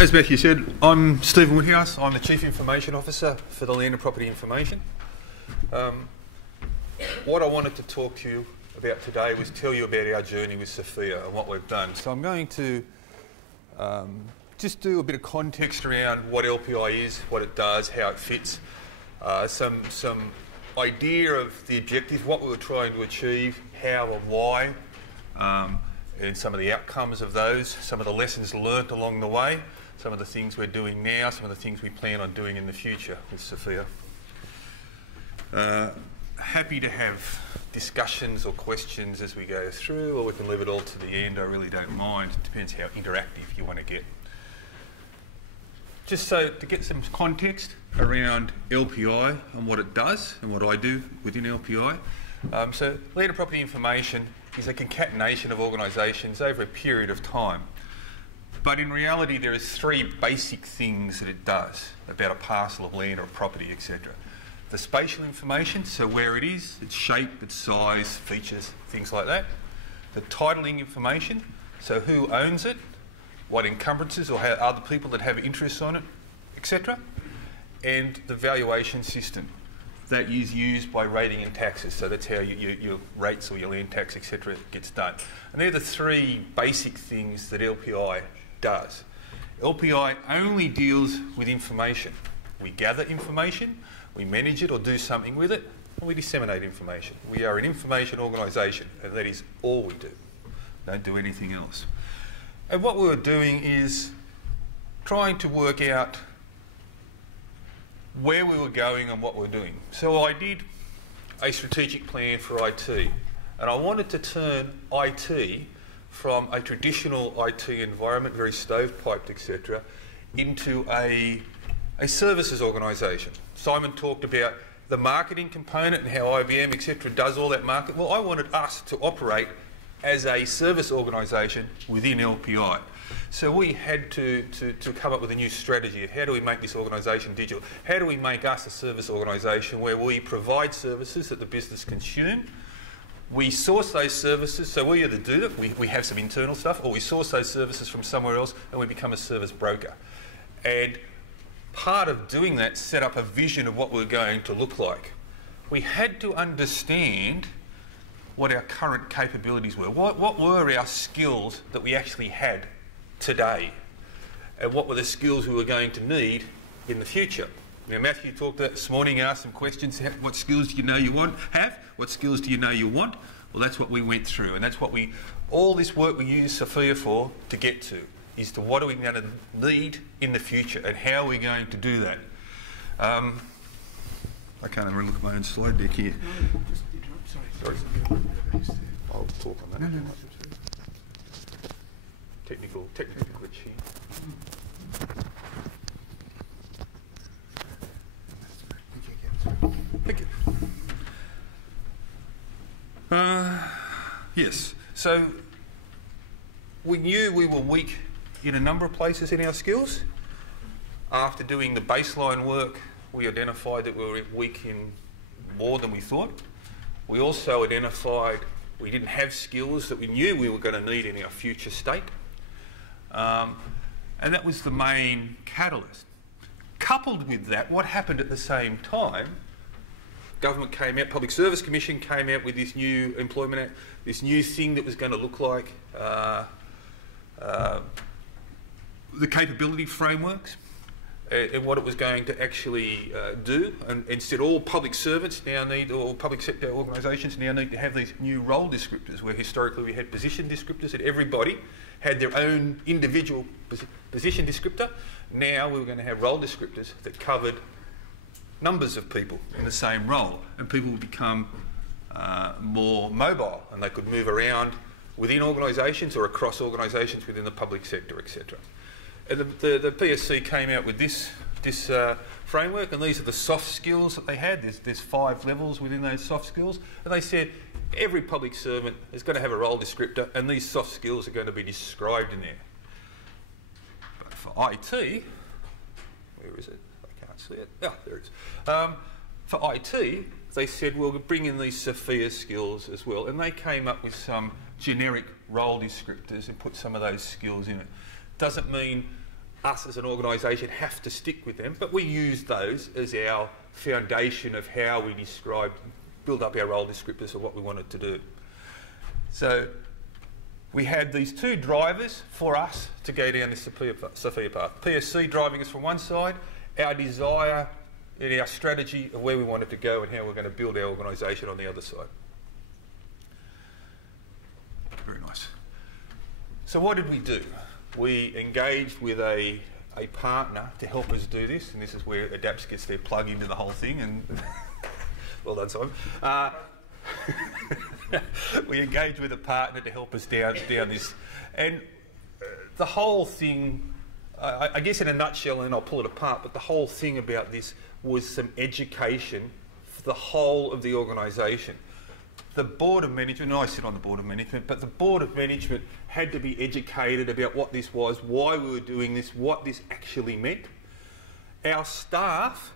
As Matthew said, I'm Stephen Woodhouse. I'm the Chief Information Officer for the Land and Property Information. What I wanted to talk to you about today was tell you about our journey with Sophia and what we've done. So I'm going to just do a bit of context around what LPI is, what it does, how it fits, some idea of the objectives, what we were trying to achieve, how and why, and some of the outcomes of those, some of the lessons learnt along the way, some of the things we're doing now, some of the things we plan on doing in the future with Sophia. Happy to have discussions or questions as we go through, or we can leave it all to the end. I really don't mind. It depends how interactive you want to get. Just so to get some context around LPI and what it does and what I do within LPI. So Land and Property Information is a concatenation of organisations over a period of time. But in reality, there is three basic things that it does about a parcel of land or a property, etc. The spatial information, so where it is, its shape, its size, features, things like that. The titling information, so who owns it, what encumbrances or how other people that have interests on it, etc. And the valuation system that is used by rating and taxes, so that's how your rates or your land tax, etc. gets done. And they're the three basic things that LPI does. LPI only deals with information. We gather information, we manage it or do something with it, and we disseminate information. We are an information organisation, and that is all we do. Don't do anything else. And what we were doing is trying to work out where we were going and what we were doing. So I did a strategic plan for IT, and I wanted to turn IT from a traditional IT environment, very stovepiped, etc., into a services organisation. Simon talked about the marketing component and how IBM, etc., does all that market. Well, I wanted us to operate as a service organisation within LPI. So we had to come up with a new strategy of how do we make this organisation digital? How do we make us a service organisation where we provide services that the business consume? We source those services, so we either do that, we have some internal stuff, or we source those services from somewhere else and we become a service broker. And part of doing that set up a vision of what we're going to look like. We had to understand what our current capabilities were. What were our skills that we actually had today? And what were the skills we were going to need in the future? Now, Matthew talked this morning, asked some questions. What skills do you know you have? What skills do you know you want? Well, that's what we went through, and that's what all this work we use Sophia for to get to, is to what are we going to need in the future and how are we going to do that? I can't even look at my own slide deck here. No, just interrupt, sorry. I'll talk on that. No. Technical glitch here. Thank you. Yes, so we knew we were weak in a number of places in our skills. After doing the baseline work, we identified that we were weak in more than we thought. We also identified we didn't have skills that we knew we were going to need in our future state. And that was the main catalyst. Coupled with that, what happened at the same time, government came out, Public Service Commission came out with this new Employment Act, this new thing that was going to look like the capability frameworks and what it was going to actually do. And instead, all public servants now need, or public sector organisations now need to have these new role descriptors, where historically we had position descriptors and everybody had their own individual position descriptor. Now we were going to have role descriptors that covered numbers of people in the same role, and people would become more mobile and they could move around within organisations or across organisations within the public sector, etc. And the PSC came out with this framework, and these are the soft skills that they had. There's 5 levels within those soft skills, and they said every public servant is going to have a role descriptor, and these soft skills are going to be described in there. But for IT, where is it? I can't see it. Ah, there it is. For IT, they said, we'll bring in these Sophia skills as well, and they came up with some generic role descriptors and put some of those skills in it. Doesn't mean us as an organisation have to stick with them, but we use those as our foundation of how we build up our role descriptors of what we wanted to do. So we had these two drivers for us to go down this Sophia path. PSC driving us from one side, our desire and our strategy of where we wanted to go and how we're going to build our organisation on the other side. Very nice. So what did we do? We engaged with a partner to help us do this, and this is where ADAPS gets their plug into the whole thing, and well done, Simon. We engaged with a partner to help us down this, and the whole thing, I guess in a nutshell, and I'll pull it apart, but the whole thing about this was some education for the whole of the organisation. The Board of Management, and I sit on the Board of Management, but the Board of Management had to be educated about what this was, why we were doing this, what this actually meant. Our staff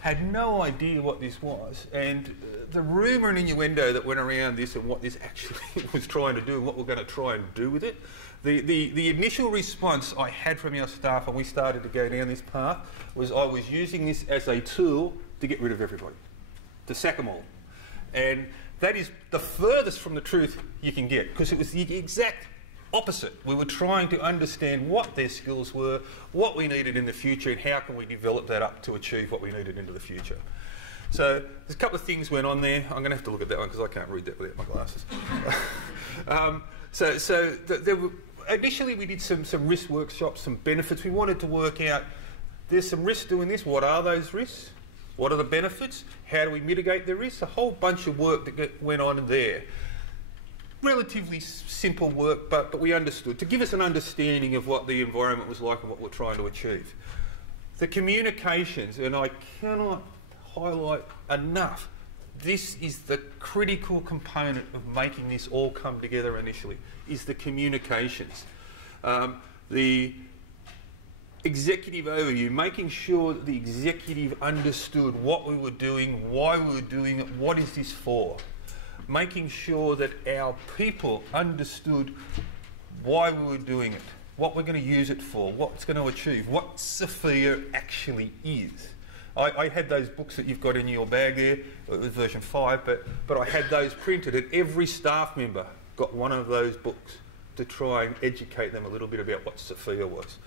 had no idea what this was, and the rumour and innuendo that went around this and what this actually was trying to do and what we're going to try and do with it. The initial response I had from our staff when we started to go down this path was I was using this as a tool to get rid of everybody, to sack them all. And that is the furthest from the truth you can get, because it was the exact opposite. We were trying to understand what their skills were, what we needed in the future, and how can we develop that up to achieve what we needed into the future. So there's a couple of things went on there. I'm going to have to look at that one because I can't read that without my glasses. Initially we did some risk workshops, some benefits. We wanted to work out, there's some risks doing this. What are those risks? What are the benefits? How do we mitigate the risks? A whole bunch of work that went on there. Relatively simple work, but we understood, to give us an understanding of what the environment was like and what we're trying to achieve. The communications, and I cannot highlight enough, this is the critical component of making this all come together initially, is the communications. The executive overview, making sure that the executive understood what we were doing, why we were doing it, what is this for. Making sure that our people understood why we were doing it, what we're going to use it for, what it's going to achieve, what Sophia actually is. I had those books that you've got in your bag there, it was version 5, but I had those printed, and every staff member got one of those books to try and educate them a little bit about what Sophia was.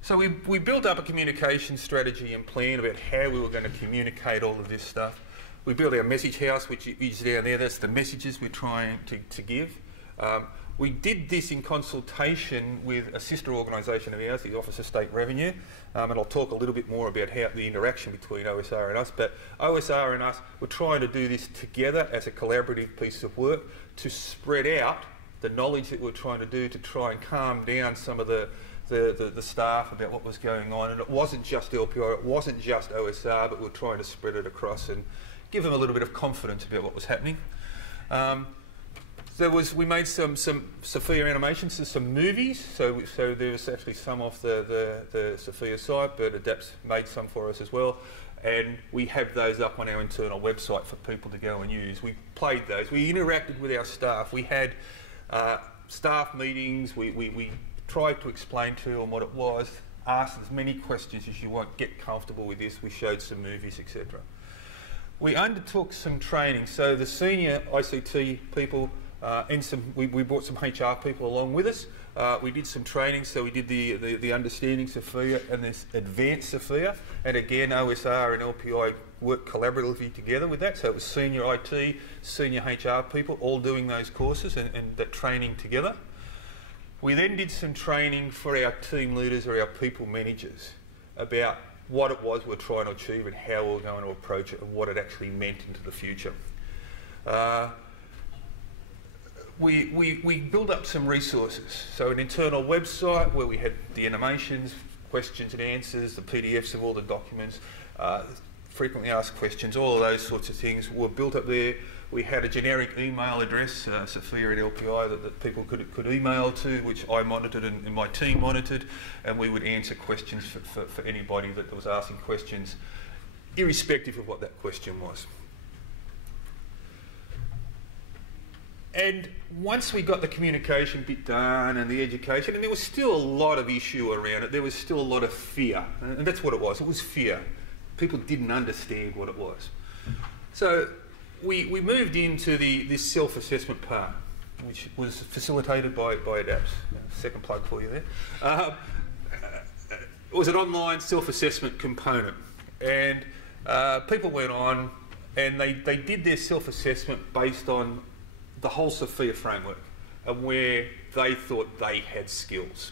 So we built up a communication strategy and plan about how we were going to communicate all of this stuff. We built our message house, which is down there. That's the messages we're trying to give. We did this in consultation with a sister organisation of ours, the Office of State Revenue, and I'll talk a little bit more about how the interaction between OSR and us, but OSR and us were trying to do this together as a collaborative piece of work to spread out the knowledge that we're trying to do to try and calm down some of the staff about what was going on. And it wasn't just LPI, it wasn't just OSR, but we're trying to spread it across and give them a little bit of confidence about what was happening. We made some Sophia animations, so some movies. So there was actually some off the Sophia site, but ADAPS made some for us as well. And we have those up on our internal website for people to go and use. We played those. We interacted with our staff. We had staff meetings. We tried to explain to them what it was, asked as many questions as you want, get comfortable with this. We showed some movies, etc. We undertook some training. So the senior ICT people and we brought some HR people along with us. We did some training, so we did the Understanding Sophia and this Advanced Sophia, and again OSR and LPI worked collaboratively together with that, so it was senior IT, senior HR people all doing those courses and that training together. We then did some training for our team leaders or our people managers about what it was we're trying to achieve and how we're going to approach it and what it actually meant into the future. We built up some resources, so an internal website where we had the animations, questions and answers, the PDFs of all the documents, frequently asked questions, all of those sorts of things were built up there. We had a generic email address, Sophia at LPI, that people could email to, which I monitored and my team monitored, and we would answer questions for anybody that was asking questions, irrespective of what that question was. And once we got the communication bit done and the education, and there was still a lot of issue around it, there was still a lot of fear. And that's what it was fear. People didn't understand what it was. So we moved into this self-assessment part, which was facilitated by ADAPS. Second plug for you there. It was an online self-assessment component. And people went on and they did their self-assessment based on the whole Sophia framework and where they thought they had skills.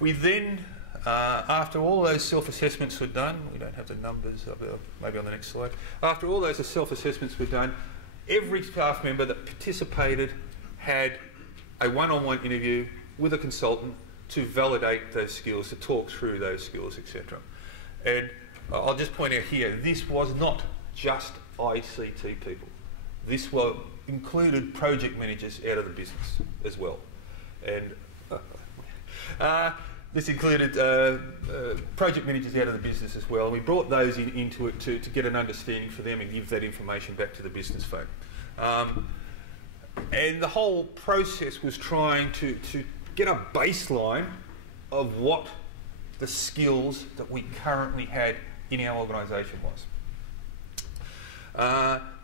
We then, after all those self-assessments were done, we don't have the numbers, maybe on the next slide. After all those self-assessments were done, every staff member that participated had a one-on-one interview with a consultant to validate those skills, to talk through those skills, etc. And I'll just point out here, this was not just ICT people. This included project managers out of the business as well. And this included project managers out of the business as well. And we brought those into it to get an understanding for them and give that information back to the business folk. And the whole process was trying to get a baseline of what the skills that we currently had in our organisation was.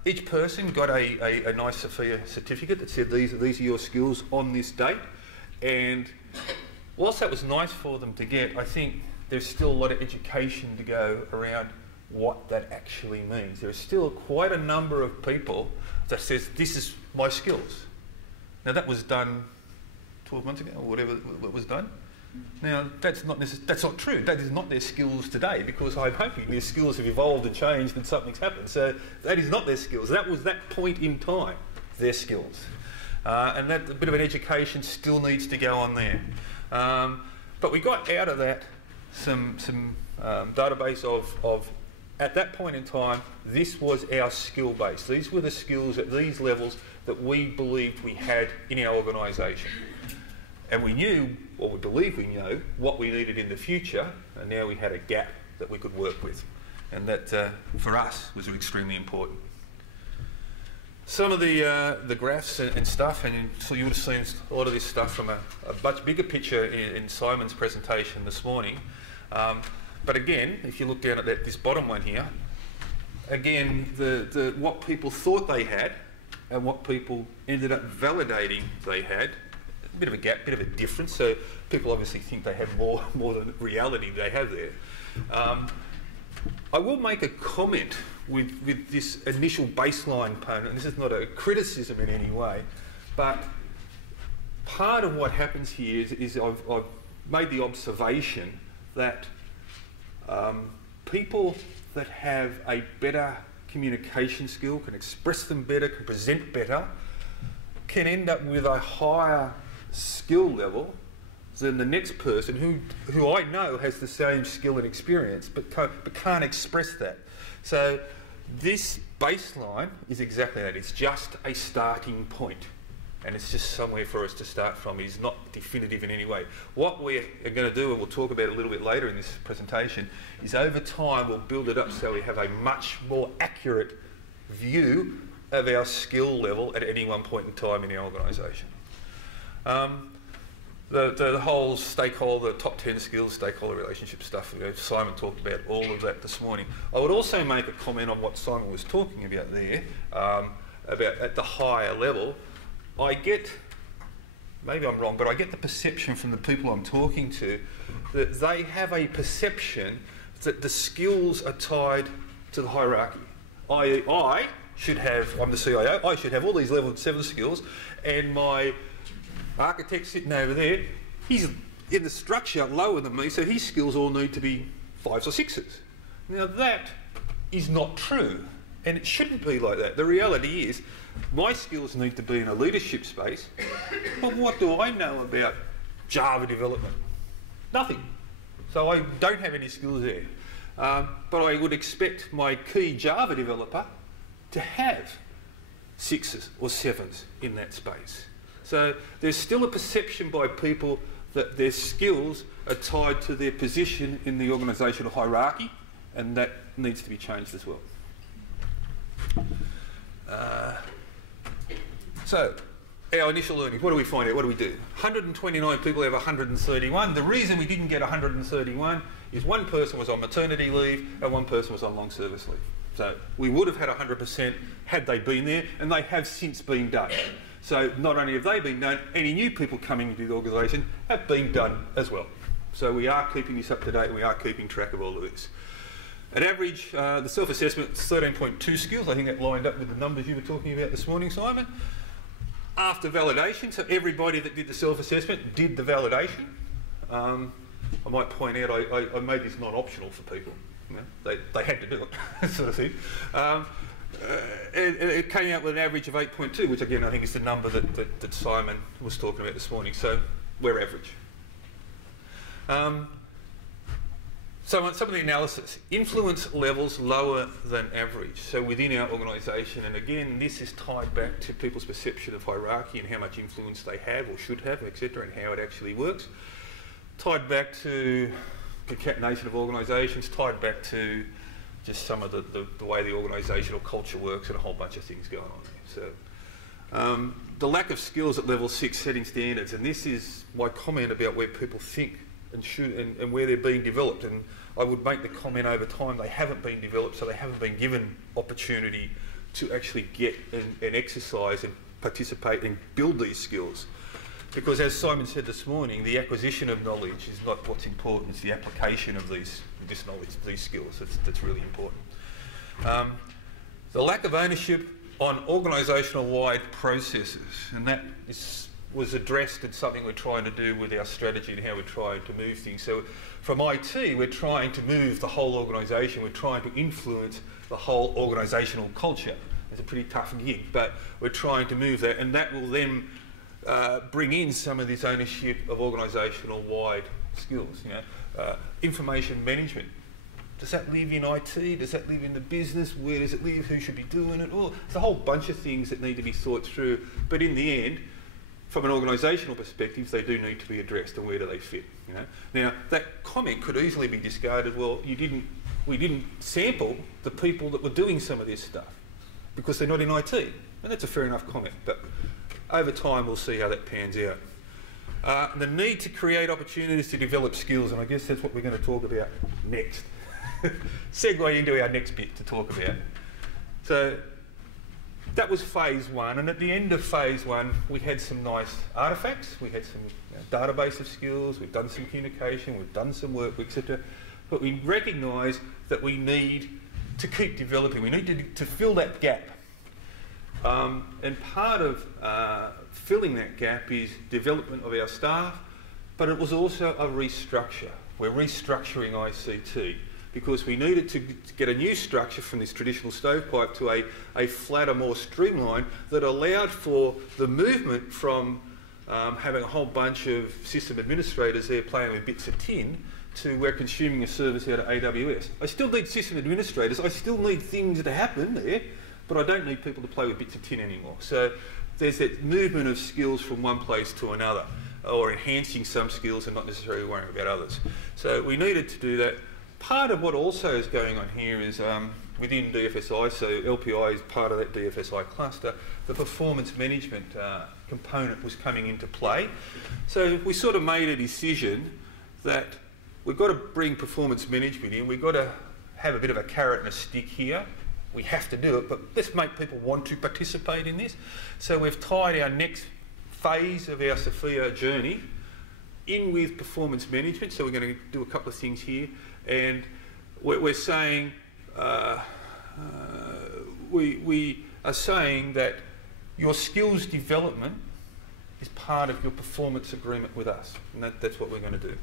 Each person got a nice Sophia certificate that said these are your skills on this date, and whilst that was nice for them to get, I think there's still a lot of education to go around what that actually means. There's still quite a number of people that says this is my skills. Now that was done 12 months ago or whatever it was done. Now that's not true. That is not their skills today, because I'm hoping their skills have evolved and changed and something's happened. So that is not their skills. That was that point in time, their skills. And that a bit of an education still needs to go on there. But we got out of that some database of at that point in time, this was our skill base. These were the skills at these levels that we believed we had in our organisation. And we knew, or we believed we knew, what we needed in the future, and now we had a gap that we could work with. And that, for us, was extremely important. Some of the graphs and stuff, and so you would have seen a lot of this stuff from a much bigger picture in Simon's presentation this morning. But again, if you look down at this bottom one here, again, what people thought they had and what people ended up validating they had, a bit of a gap, bit of a difference. So people obviously think they have more than reality they have there. I will make a comment with this initial baseline component, and this is not a criticism in any way, but part of what happens here is I've made the observation that people that have a better communication skill, can express them better, can present better, can end up with a higher skill level than the next person who I know has the same skill and experience but can't express that. So this baseline is exactly that. It's just a starting point, and it's just somewhere for us to start from. It is not definitive in any way. What we are going to do, and we'll talk about it a little bit later in this presentation, is over time we'll build it up so we have a much more accurate view of our skill level at any one point in time in our organisation. The whole stakeholder, top 10 skills, stakeholder relationship stuff, Simon talked about all of that this morning. I would also make a comment on what Simon was talking about there, about at the higher level. I get, maybe I'm wrong, but I get the perception from the people I'm talking to that they have a perception that the skills are tied to the hierarchy. I should have, I'm the CIO, I should have all these level 7 skills, and my architect sitting over there, he's in the structure lower than me, so his skills all need to be 5s or 6s. Now that is not true, and it shouldn't be like that. The reality is, my skills need to be in a leadership space, but what do I know about Java development? Nothing. So I don't have any skills there. But I would expect my key Java developer to have 6s or 7s in that space. So there's still a perception by people that their skills are tied to their position in the organisational hierarchy, and that needs to be changed as well. So, our initial learnings, what do we find out? What do we do? 129 people have 131. The reason we didn't get 131 is one person was on maternity leave and one person was on long service leave. So we would have had 100% had they been there, and they have since been done. So not only have they been done, any new people coming into the organisation have been done as well. So we are keeping this up to date and we are keeping track of all of this. At average, the self-assessment is 13.2 skills. I think that lined up with the numbers you were talking about this morning, Simon. After validation, so everybody that did the self-assessment did the validation. I might point out I made this not optional for people. You know, they had to do it, sort of thing. It came out with an average of 8.2, which again I think is the number that Simon was talking about this morning. So we're average. So on some of the analysis, influence levels lower than average, so within our organisation, and again this is tied back to people's perception of hierarchy and how much influence they have or should have, etc., and how it actually works. Tied back to concatenation of organisations, tied back to just some of the way the organisational culture works and a whole bunch of things going on there. So the lack of skills at level 6, setting standards, and this is my comment about where people think and should and where they're being developed, and I would make the comment over time they haven't been developed, so they haven't been given opportunity to actually get and exercise and participate and build these skills. Because as Simon said this morning, the acquisition of knowledge is not what's important, it's the application of this knowledge, these skills, that's really important. The lack of ownership on organisational wide processes, and that was addressed in something we're trying to do with our strategy and how we're trying to move things. So from IT, we're trying to move the whole organisation, we're trying to influence the whole organisational culture. It's a pretty tough gig, but we're trying to move that, and that will then bring in some of this ownership of organisational wide skills. You know, information management. Does that live in IT? Does that live in the business? Where does it live? Who should be doing it? Oh, there's a whole bunch of things that need to be thought through, but in the end, from an organisational perspective, they do need to be addressed, and where do they fit? You know? Now, that comment could easily be discarded. Well, we didn't sample the people that were doing some of this stuff because they're not in IT, and that's a fair enough comment. But over time, we'll see how that pans out. The need to create opportunities to develop skills, and I guess that's what we're going to talk about next. Segue into our next bit to talk about. So that was phase one, and at the end of phase one, we had some nice artefacts. We had some database of skills. We've done some communication. We've done some work, etc. But we recognise that we need to keep developing. We need to fill that gap. And part of filling that gap is development of our staff, but it was also a restructure. We're restructuring ICT because we needed to get a new structure from this traditional stovepipe to a flatter, more streamlined, that allowed for the movement from having a whole bunch of system administrators there playing with bits of tin to we're consuming a service out of AWS. I still need system administrators, I still need things to happen there, but I don't need people to play with bits of tin anymore. So there's that movement of skills from one place to another, or enhancing some skills and not necessarily worrying about others. So we needed to do that. Part of what also is going on here is within DFSI, so LPI is part of that DFSI cluster, the performance management component was coming into play. So we sort of made a decision that we've got to bring performance management in, we've got to have a bit of a carrot and a stick here. We have to do it, but let's make people want to participate in this. So we've tied our next phase of our Sophia journey in with performance management. So we're going to do a couple of things here, and we're saying we are saying that your skills development is part of your performance agreement with us, and that's what we're going to do.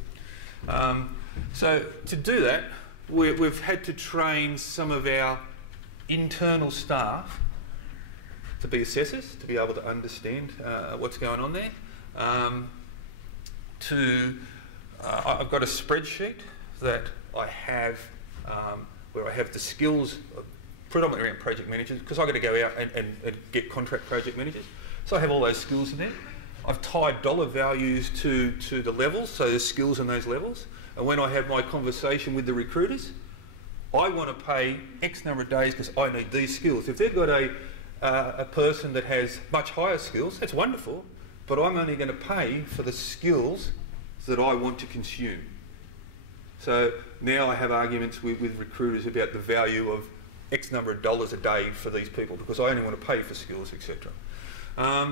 So to do that, we've had to train some of our internal staff to be assessors, to be able to understand what's going on there. I've got a spreadsheet that I have where I have the skills predominantly around project managers, because I've got to go out and get contract project managers. So I have all those skills in there. I've tied dollar values to the levels, so there's skills in those levels. And when I have my conversation with the recruiters, I want to pay X number of days because I need these skills. If they've got a a person that has much higher skills, that's wonderful, but I'm only going to pay for the skills that I want to consume. So now I have arguments with recruiters about the value of X number of dollars a day for these people because I only want to pay for skills, etc. As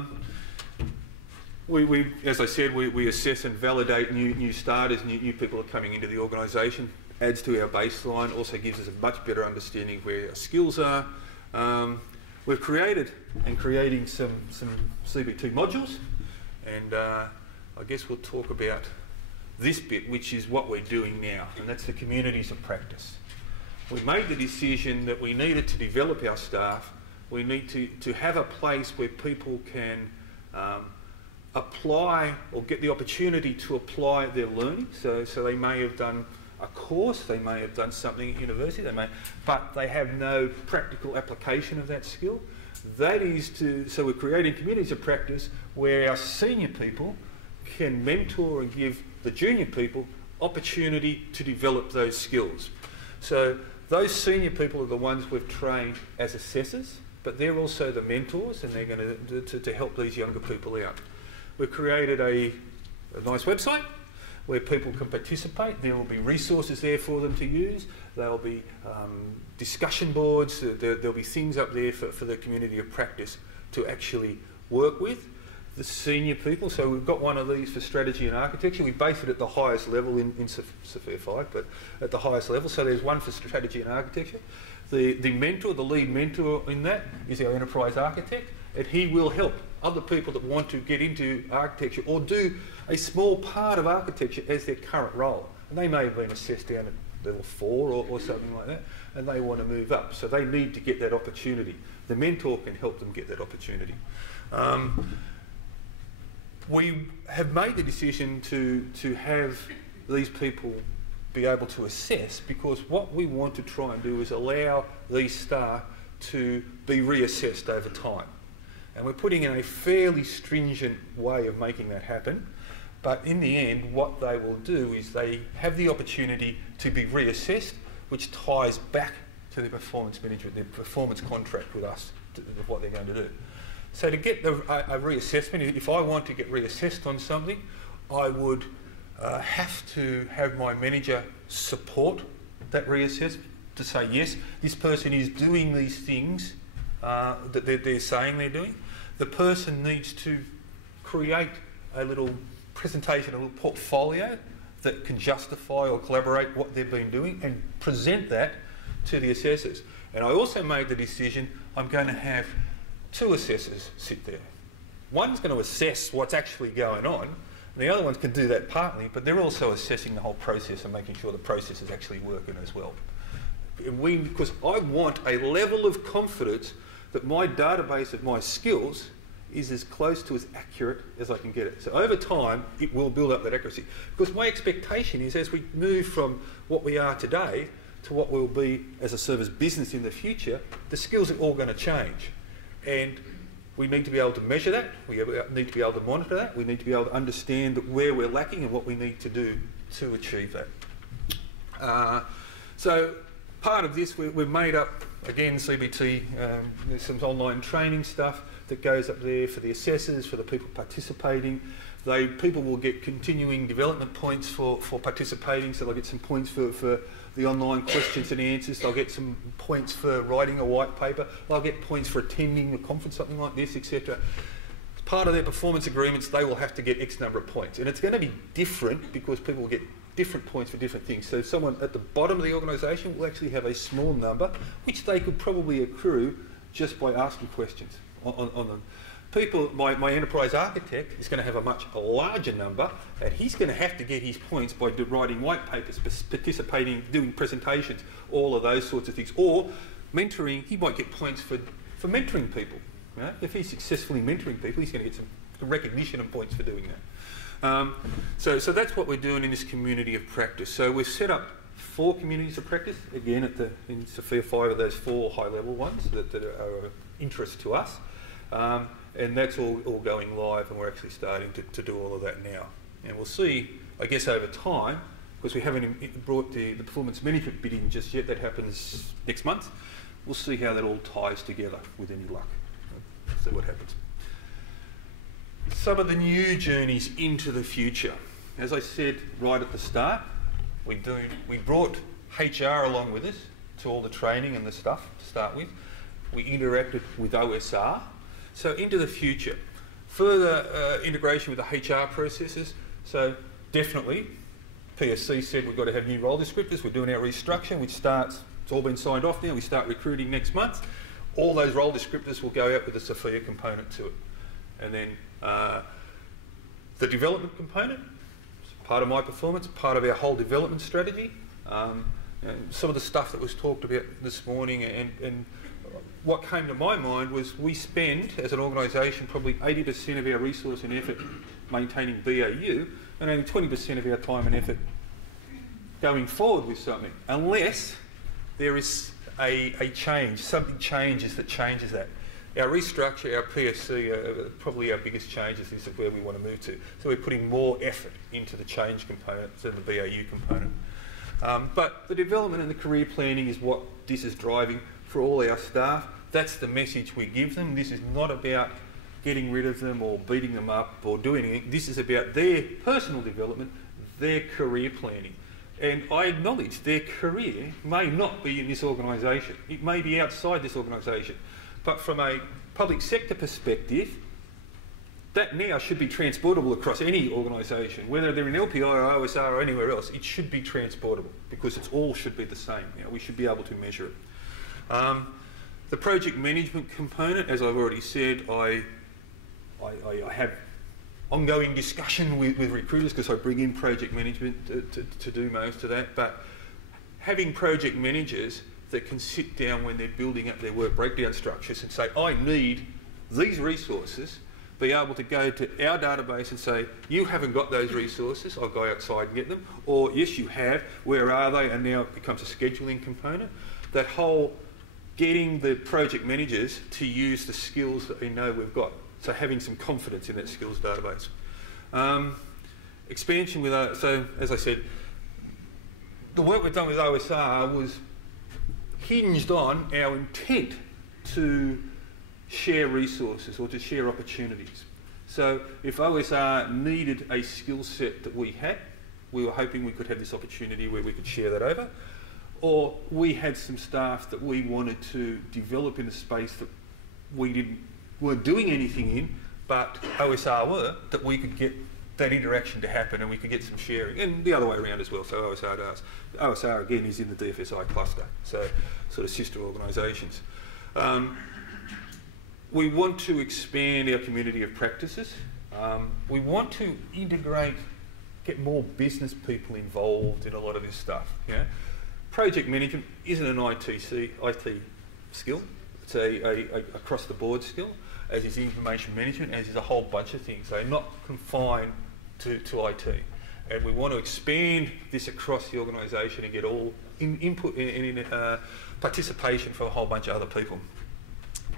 I said, we assess and validate new starters, new people are coming into the organisation, adds to our baseline, also gives us a much better understanding of where our skills are. We've created and creating some CBT modules, and I guess we'll talk about this bit, which is what we're doing now, and that's the communities of practice. We made the decision that we needed to develop our staff. We need to have a place where people can apply or get the opportunity to apply their learning. So they may have done a course, they may have done something at university, but they have no practical application of that skill. So we're creating communities of practice where our senior people can mentor and give the junior people opportunity to develop those skills. So those senior people are the ones we've trained as assessors, but they're also the mentors, and they're going to help these younger people out. We've created a nice website where people can participate. There will be resources there for them to use. There'll be discussion boards. There'll be things up there for the community of practice to actually work with. The senior people, so we've got one of these for strategy and architecture. We base it at the highest level in Sophia 5, but at the highest level. So there's one for strategy and architecture. The mentor, the lead mentor in that is our enterprise architect, and he will help other people that want to get into architecture or do a small part of architecture as their current role. And they may have been assessed down at level 4 or something like that, and they want to move up. So they need to get that opportunity. The mentor can help them get that opportunity. We have made the decision to have these people be able to assess, because what we want to try and do is allow these staff to be reassessed over time. And we're putting in a fairly stringent way of making that happen. But in the end, what they will do is they have the opportunity to be reassessed, which ties back to their performance management, their performance contract with us, of what they're going to do. So to get a reassessment, if I want to get reassessed on something, I would have to have my manager support that reassessment to say, yes, this person is doing these things that they're saying they're doing. The person needs to create a little presentation, a little portfolio that can justify or collaborate what they've been doing and present that to the assessors. And I also made the decision I'm going to have 2 assessors sit there. One's going to assess what's actually going on, and the other ones can do that partly, but they're also assessing the whole process and making sure the process is actually working as well. Because I want a level of confidence that my database of my skills is as close to as accurate as I can get it. So over time, it will build up that accuracy. Because my expectation is as we move from what we are today to what we'll be as a service business in the future, the skills are all going to change. And we need to be able to measure that, we need to be able to monitor that, we need to be able to understand where we're lacking and what we need to do to achieve that. So part of this, we've made up, again, CBT, there's some online training stuff that goes up there for the assessors, for the people participating. People will get continuing development points for participating, so they'll get some points for the online questions and answers. They'll get some points for writing a white paper. They'll get points for attending a conference, something like this, etc. As part of their performance agreements, they will have to get X number of points. And it's going to be different because people will get different points for different things. So someone at the bottom of the organisation will actually have a small number, which they could probably accrue just by asking questions on them. My enterprise architect is going to have a much larger number, and he's going to have to get his points by writing white papers, participating, doing presentations, all of those sorts of things. Or mentoring, he might get points for mentoring people. You know? If he's successfully mentoring people, he's going to get some recognition and points for doing that. So that's what we're doing in this community of practice. So we've set up 4 communities of practice, again in Sophia 5 of those 4 high-level ones that are of interest to us. And that's all going live, and we're actually starting to do all of that now. And we'll see, I guess, over time, because we haven't brought the performance management bit in just yet, that happens next month. We'll see how that all ties together with any luck. see what happens. Some of the new journeys into the future. As I said right at the start, we brought HR along with us to all the training and the stuff to start with. We interacted with OSR. So into the future, further integration with the HR processes. So definitely, PSC said we've got to have new role descriptors. We're doing our restructure, which starts, it's all been signed off now. We start recruiting next month. All those role descriptors will go out with a Sophia component to it. And then the development component, part of my performance, part of our whole development strategy. Some of the stuff that was talked about this morning, and what came to my mind was we spend, as an organisation, probably 80% of our resource and effort maintaining BAU, and only 20% of our time and effort going forward with something, unless there is a change, something changes that changes that. Our restructure, our PSC, are probably our biggest changes. This is where we want to move to. So we're putting more effort into the change component than the BAU component. But the development and the career planning is what this is driving for all our staff. That's the message we give them. This is not about getting rid of them or beating them up or doing anything. This is about their personal development, their career planning. And I acknowledge their career may not be in this organisation. It may be outside this organisation. But from a public sector perspective, that now should be transportable across any organisation, whether they're in LPI or OSR or anywhere else. It should be transportable because it all should be the same. You know, we should be able to measure it. The project management component, as I've already said, I have ongoing discussion with recruiters because I bring in project management to do most of that. But having project managers that can sit down when they're building up their work breakdown structures and say, I need these resources, be able to go to our database and say, you haven't got those resources, I'll go outside and get them, or yes you have, where are they? And now it becomes a scheduling component. That whole getting the project managers to use the skills that we know we've got, so having some confidence in that skills database. Expansion with, so as I said, the work we've done with OSR was hinged on our intent to share resources or to share opportunities. So if OSR needed a skill set that we had, we were hoping we could have this opportunity where we could share that over, or we had some staff that we wanted to develop in a space that we weren't doing anything in, but OSR were, that we could get that interaction to happen and we could get some sharing, and the other way around as well, so OSR does. OSR again is in the DFSI cluster, so sort of sister organisations. We want to expand our community of practices. We want to integrate, get more business people involved in a lot of this stuff. Yeah? Project management isn't an IT skill, it's a across the board skill, as is information management, as is a whole bunch of things. They're not confined to IT. And we want to expand this across the organisation and get all input and participation from a whole bunch of other people.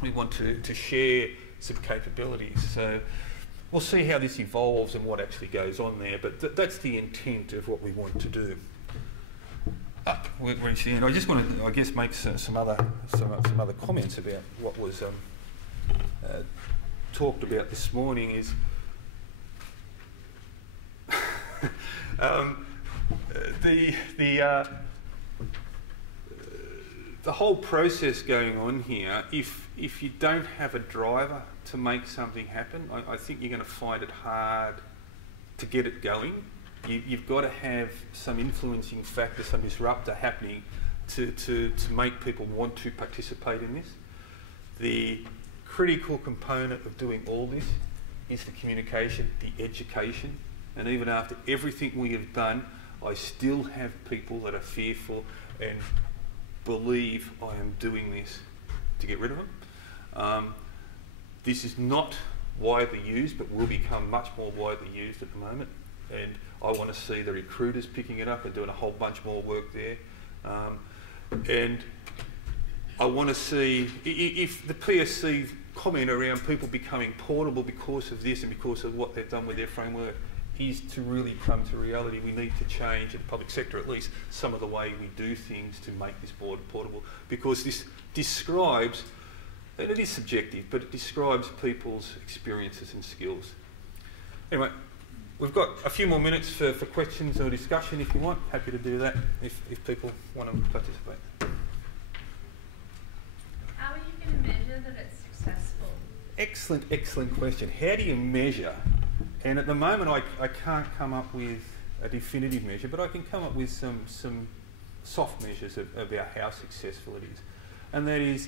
We want to share some capabilities. So we'll see how this evolves and what actually goes on there, but that's the intent of what we want to do. We're reaching the end. I just want to, I guess, make some other comments about what was talked about this morning. Is the whole process going on here. If you don't have a driver to make something happen, I think you're going to find it hard to get it going. You've got to have some influencing factor, some disruptor happening to make people want to participate in this. The critical component of doing all this is the communication, the education, and even after everything we have done, I still have people that are fearful and believe I am doing this to get rid of them. This is not widely used, but will become much more widely used at the moment. And I want to see the recruiters picking it up and doing a whole bunch more work there. And I want to see, if the PSC comment around people becoming portable because of this and because of what they've done with their framework is to really come to reality, we need to change, in the public sector at least, some of the way we do things to make this board portable, because this describes And it is subjective, but it describes people's experiences and skills. Anyway, we've got a few more minutes for questions or discussion if you want. Happy to do that if people want to participate. How are you going to measure that it's successful? Excellent question. How do you measure? And at the moment I can't come up with a definitive measure, but I can come up with some soft measures about how successful it is. And that is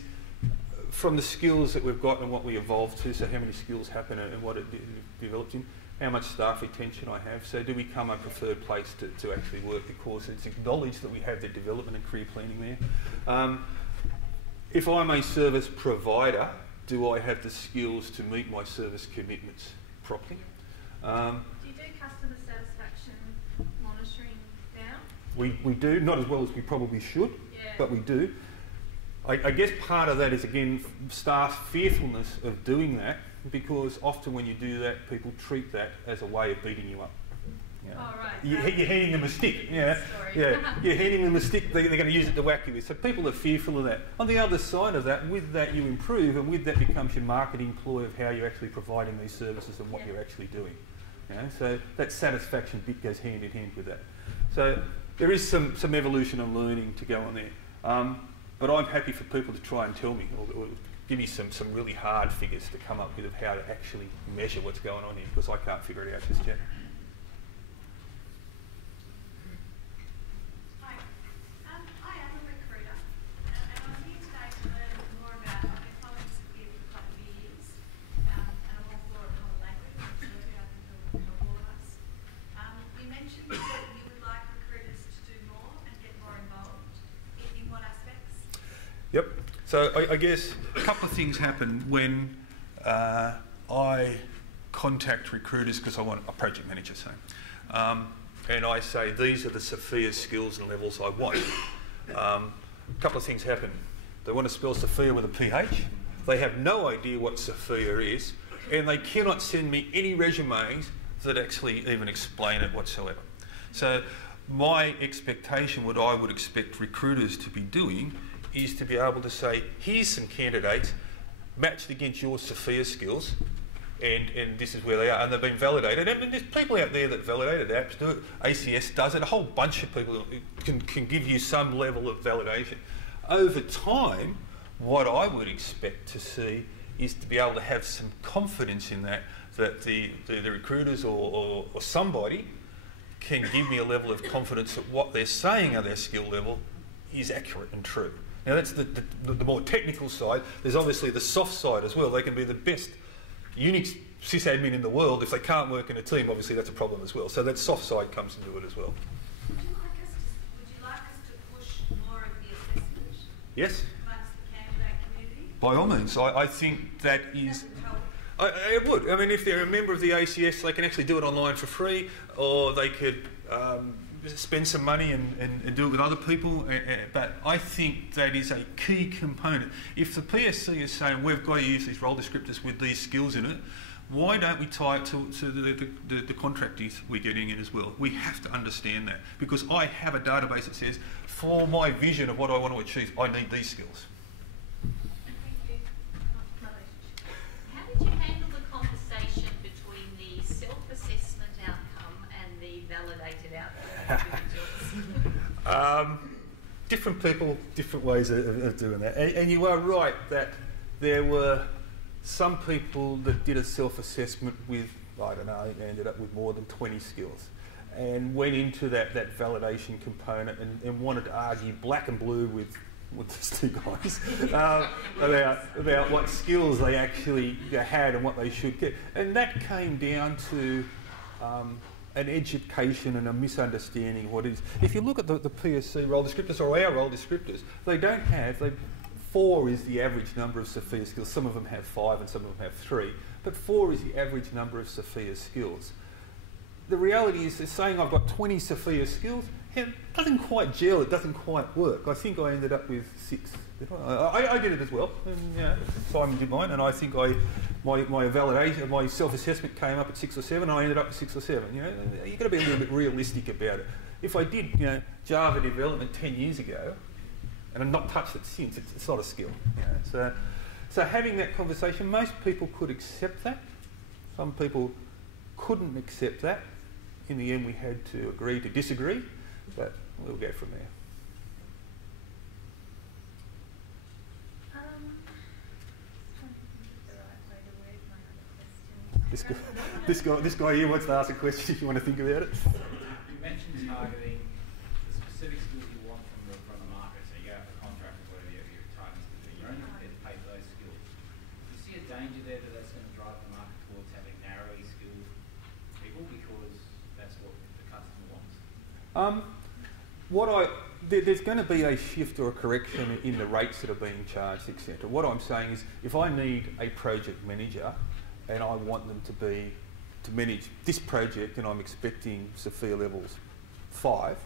from the skills that we've got and what we evolved to, so how many skills happen and what it develops in, how much staff retention I have, so do we become a preferred place to actually work because it's acknowledged that we have the development and career planning there. If I'm a service provider, do I have the skills to meet my service commitments properly? Do you do customer satisfaction monitoring now? We do, not as well as we probably should, Yeah. but we do. I guess part of that is, again, staff's fearfulness of doing that, because often when you do that, people treat that as a way of beating you up. You know. Oh, right. You're handing them a stick. Yeah, you're handing them a stick, they're going to use it to whack you with. So people are fearful of that. On the other side of that, with that you improve, and with that becomes your marketing ploy of how you're actually providing these services and what you're actually doing. You know? So that satisfaction bit goes hand in hand with that. So there is some evolution and learning to go on there. But I'm happy for people to try and tell me, or give me some really hard figures to come up with of how to actually measure what's going on here, because I can't figure it out just yet. Hi, I am a recruiter, and I'm here today to learn more about, I've been following Sophia for quite a few years, and I'm all for a common language, which I think will help all of us. You mentioned that you would like recruiters to do more and get more involved. In what aspects? Yep. So I guess a couple of things happen when I contact recruiters, because I want a project manager, say, and I say these are the Sophia skills and levels I want. A couple of things happen. They want to spell Sophia with a PH. They have no idea what Sophia is, and they cannot send me any resumes that actually even explain it whatsoever. So my expectation, what I would expect recruiters to be doing, is to be able to say, here's some candidates matched against your Sophia skills, and this is where they are, and they've been validated. And there's people out there that validate it, apps do it, ACS does it, a whole bunch of people can give you some level of validation. Over time, what I would expect to see is to be able to have some confidence in that the recruiters or somebody can give me a level of confidence that what they're saying at their skill level is accurate and true. Now that's the more technical side. There's obviously the soft side as well. They can be the best Unix sysadmin in the world. If they can't work in a team, obviously that's a problem as well. So that soft side comes into it as well. Would you like us to push more of the assessment Yes? amongst the candidate community? By all means. I think that is... It would. I mean, if they're a member of the ACS, they can actually do it online for free, or they could spend some money and do it with other people. But I think that is a key component. If the PSC is saying we've got to use these role descriptors with these skills in it, why don't we tie it to the contractors we're getting in as well? We have to understand that, because I have a database that says, for my vision of what I want to achieve, I need these skills. How did you handle the conversation between the self-assessment outcome and the validated outcome? Different people, different ways of doing that. And you are right that there were some people that did a self-assessment with, I don't know, they ended up with more than 20 skills, and went into that validation component and wanted to argue black and blue with these two guys about what skills they actually had and what they should get. And that came down to an education and a misunderstanding of what it is. If you look at the PSC role descriptors or our role descriptors, they don't have... 4 is the average number of Sophia skills. Some of them have 5 and some of them have 3. But 4 is the average number of Sophia skills. The reality is that saying I've got 20 Sophia skills, it doesn't quite gel, it doesn't quite work. I think I ended up with 6. I did it as well. And, you know, Simon did mine, and I think my validation, my self-assessment came up at 6 or 7, and I ended up with 6 or 7. You know, you've got to be a little bit realistic about it. If I did, Java development 10 years ago, and I've not touched it since, it's not a skill. So So having that conversation, most people could accept that. Some people couldn't accept that. In the end, we had to agree to disagree, but we'll go from there. This guy here wants to ask a question if you want to think about it. You mentioned targeting the specific skills you want from the market. So you go out for contract or whatever you're targeting to do. You're only prepared to pay for those skills. Do you see a danger there that that's going to drive the market towards having narrowly skilled people because that's what the customer wants? There's going to be a shift or a correction in the rates that are being charged, etc. What I'm saying is, if I need a project manager and I want them to manage this project and I'm expecting Sophia levels 5,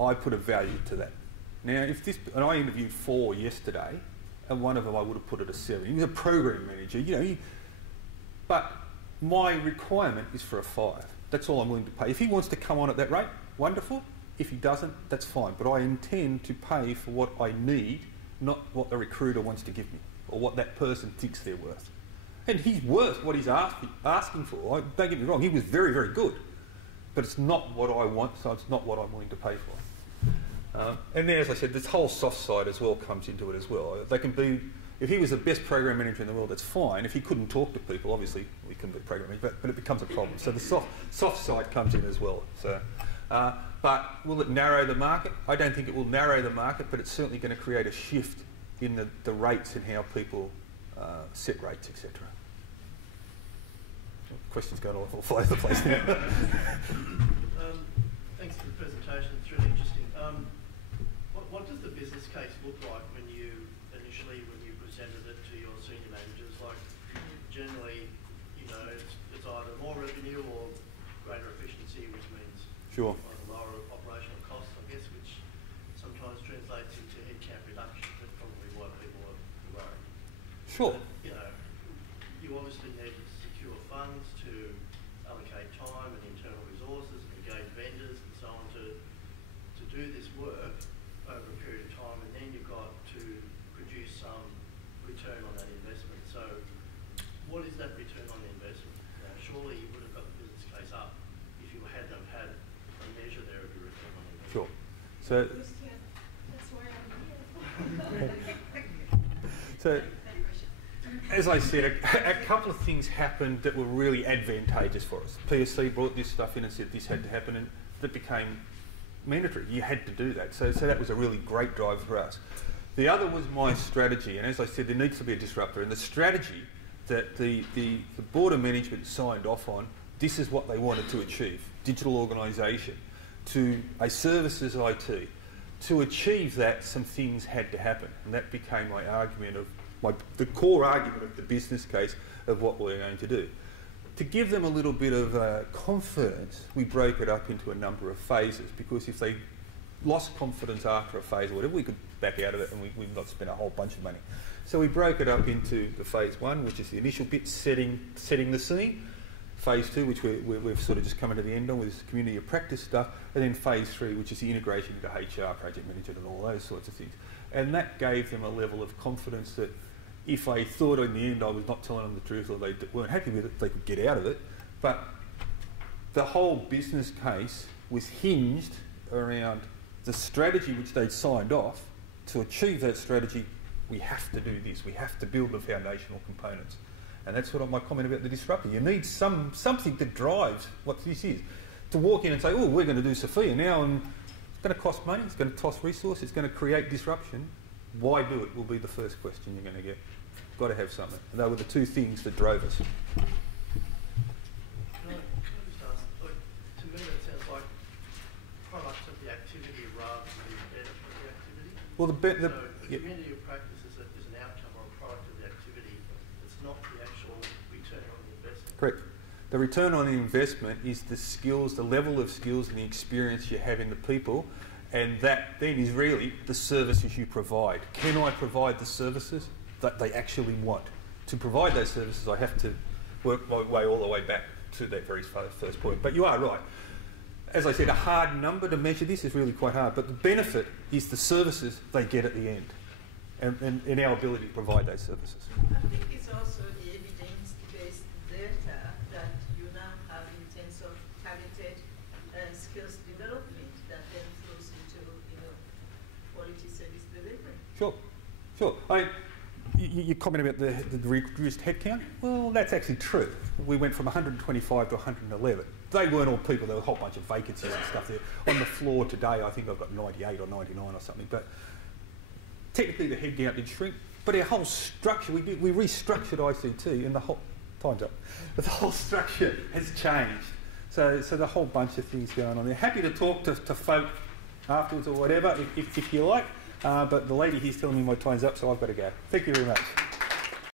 I put a value to that. Now, and I interviewed 4 yesterday, and one of them I would have put at a 7. He was a program manager, but my requirement is for a 5. That's all I'm willing to pay. If he wants to come on at that rate, wonderful. If he doesn't, that's fine. But I intend to pay for what I need, not what the recruiter wants to give me or what that person thinks they're worth. And he's worth what he's asking for. Don't get me wrong, he was very, very good. But it's not what I want, so it's not what I'm willing to pay for. And then, as I said, this whole soft side as well comes into it as well. They can be, if he was the best program manager in the world, that's fine. If he couldn't talk to people, obviously we couldn't be program manager, but it becomes a problem. So the soft side comes in as well. So, but will it narrow the market? I don't think it will narrow the market, but it's certainly going to create a shift in the rates and how people set rates, etc. Questions going all over the place now. Thanks for the presentation, it's really interesting. What does the business case look like when you presented it to your senior managers? Like, generally, it's either more revenue or greater efficiency, which means Sure. lower operational costs, I guess, which sometimes translates into headcount reduction. That's probably why people are worried. Sure. But, you obviously need to secure funds to allocate time and internal resources, engage vendors and so on to do this work over a period of time, and then you've got to produce some return on that investment. So what is that return on the investment? Surely you would have got the business case up if you had had a measure there of your return on investment. Sure. So, That's why I'm here. so as I said, a couple of things happened that were really advantageous for us. PSC brought this stuff in and said this had to happen, and that became mandatory. You had to do that. So that was a really great drive for us. The other was my strategy, and as I said, there needs to be a disruptor. And the strategy that the board of management signed off on, this is what they wanted to achieve. Digital organisation, to a services IT. To achieve that, some things had to happen. And that became my argument of, the core argument of the business case of what we're going to do. To give them a little bit of confidence, we broke it up into a number of phases, because if they lost confidence after a phase or whatever, we could back out of it and we've not spent a whole bunch of money. So we broke it up into the phase 1, which is the initial bit, setting the scene. Phase 2, which we've sort of just coming to the end on, with this community of practice stuff, and then phase 3, which is the integration into HR, project management and all those sorts of things. And that gave them a level of confidence that if I thought in the end I was not telling them the truth or they weren't happy with it, they could get out of it. But the whole business case was hinged around the strategy which they'd signed off. To achieve that strategy, we have to do this. We have to build the foundational components. And that's what my comment about the disruptor. You need something that drives what this is. To walk in and say, oh, we're going to do Sophia now, and it's going to cost money, it's going to cost resources, it's going to create disruption. Why do it will be the first question you're going to get. Got to have something. And they were the two things that drove us. Can I just ask, to me that sounds like products of the activity rather than the benefit of the activity. Well, the community of practice is an outcome or a product of the activity. It's not the actual return on the investment. Correct. The return on the investment is the skills, the level of skills and the experience you have in the people, and that then is really the services you provide. Can I provide the services that they actually want? To provide those services, I have to work my way all the way back to that very first point. But you are right. As I said, a hard number to measure this is really quite hard, but the benefit is the services they get at the end. and in our ability to provide those services. I think it's also the evidence-based data that you now have in terms of targeted skills development that then flows into, quality service delivery. Sure. You comment about the reduced headcount. Well, that's actually true. We went from 125 to 111. They weren't all people. There were a whole bunch of vacancies and stuff there. On the floor today, I think I've got 98 or 99 or something. But technically, the headcount did shrink. But our whole structure, we restructured ICT, and the whole time's up. But the whole structure has changed. So the whole bunch of things going on there. Happy to talk to folk afterwards or whatever, if you like. But the lady here's telling me my time's up, so I've got to go. Thank you very much.